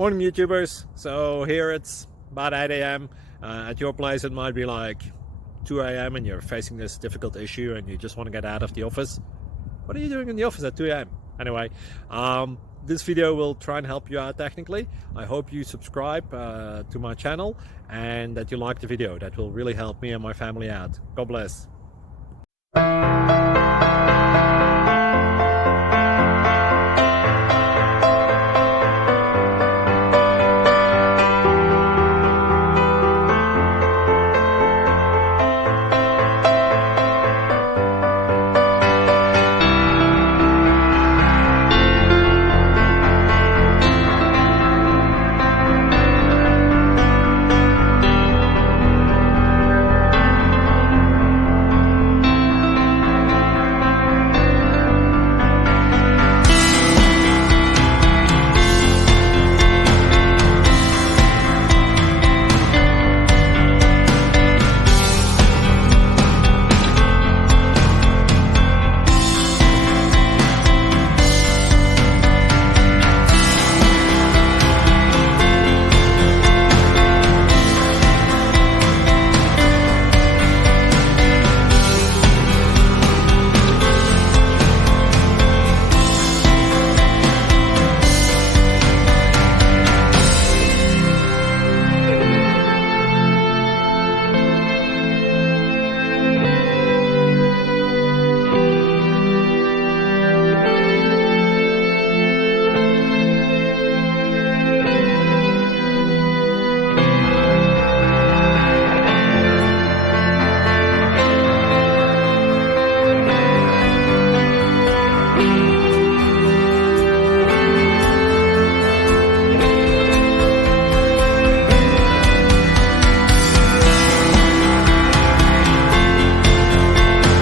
Morning YouTubers. So here it's about 8 a.m. At your place it might be like 2 a.m. and you're facing this difficult issue and you just want to get out of the office. What are you doing in the office at 2 a.m.? Anyway, this video will try and help you out technically. I hope you subscribe to my channel and that you like the video. That will really help me and my family out. God bless.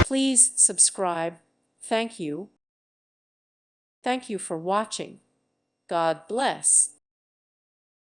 Please subscribe. Thank you. Thank you for watching. God bless.